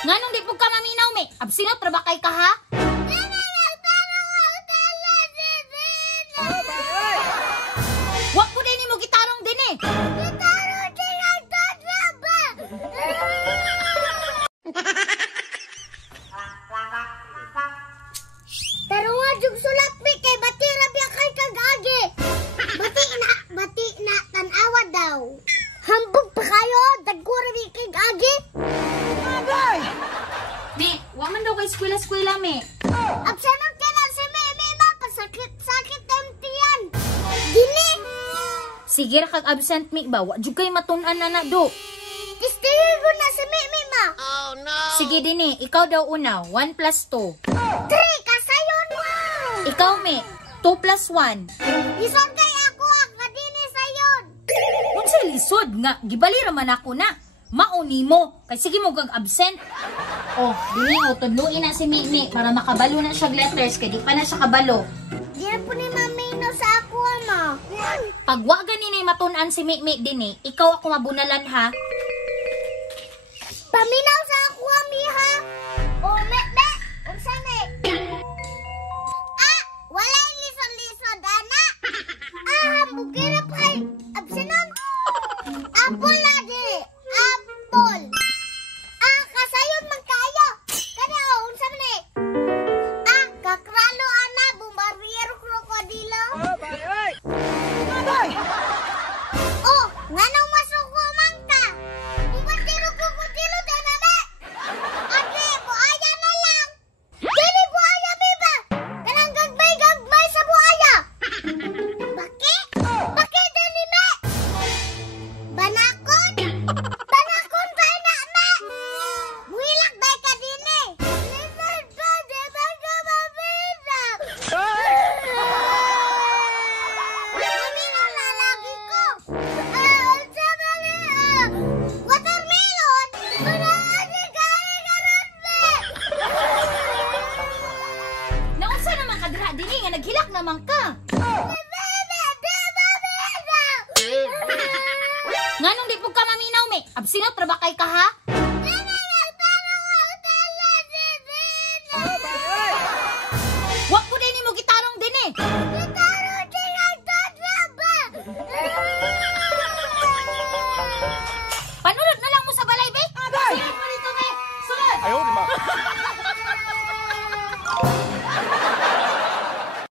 Nganong di po ka maminaw, me? Absinot, trabakay ka, ha? Wag po din mo gitarong din, eh. Gitarong din ang tatraba! Tarunga jug sulap mi kay bati rabya kay kagagi. Bati na tanawa daw. Hambog pa kayo, dagko rabya kay gagi. Agay! Me, wag man daw kay eskwela-eskwela, me. Absanon ka na si Meme ma, pasakit-sakit temtiyan. Dili. Sige ra kag absent, me ba? Wag jud kay matun-an na do. Tistigo na si Meme ma. Oh no! Sige din, eh. Ikaw daw una. 1 plus 2. 3 kasayon mo. Ikaw, me. 2 plus 1. Isod kay ako ang kadini sayon. Unsa lisod nga? Gibali ra man ako na. Mauni mo. Kay sige mo kag absent. Oh, dili o. Tudluin na si Mimi para makabalo na siya letters. Kay di pa na siya kabalo. Di na po ni Mamino sa ako ama. Pag wa ganin matun-an si Mimi din, eh. Ikaw ako mabunalan, ha? Paminaw sa ako ami ha. O me. Unsa me? Ah, walay lisod-lisod ana. Ah, bukira pa kay absenon. Apple na di. Apple. Ah, kasayon man kayo. Kada unsa man ni? Ah, kakralo ana bombardier krokodilo. Agay! Agay! Oh, nganong masuko man ka? Bombardier krokodilo danana. Ate, buaya na lang. Dili buaya biba. Kanang gagmay sa buaya. Bakit? Bakit dili me? Banakon? Banakon ba na me? Muilak ba ka dili? Lizard ba di ba ka mabida? Mami na lalaki ko. Unsa ba ni? Watermelon? Marami karon me. Naunsa naman ka dira din, nga naghilak naman ka. Nganong di po ka maminaw, me? Absinot, trabakay ka, ha? Wag po din mo gitarong din, eh. Panulot na lang mo sa balay, be. Agay! Sunod mo dito, be. Sunod. Ayaw, di ba?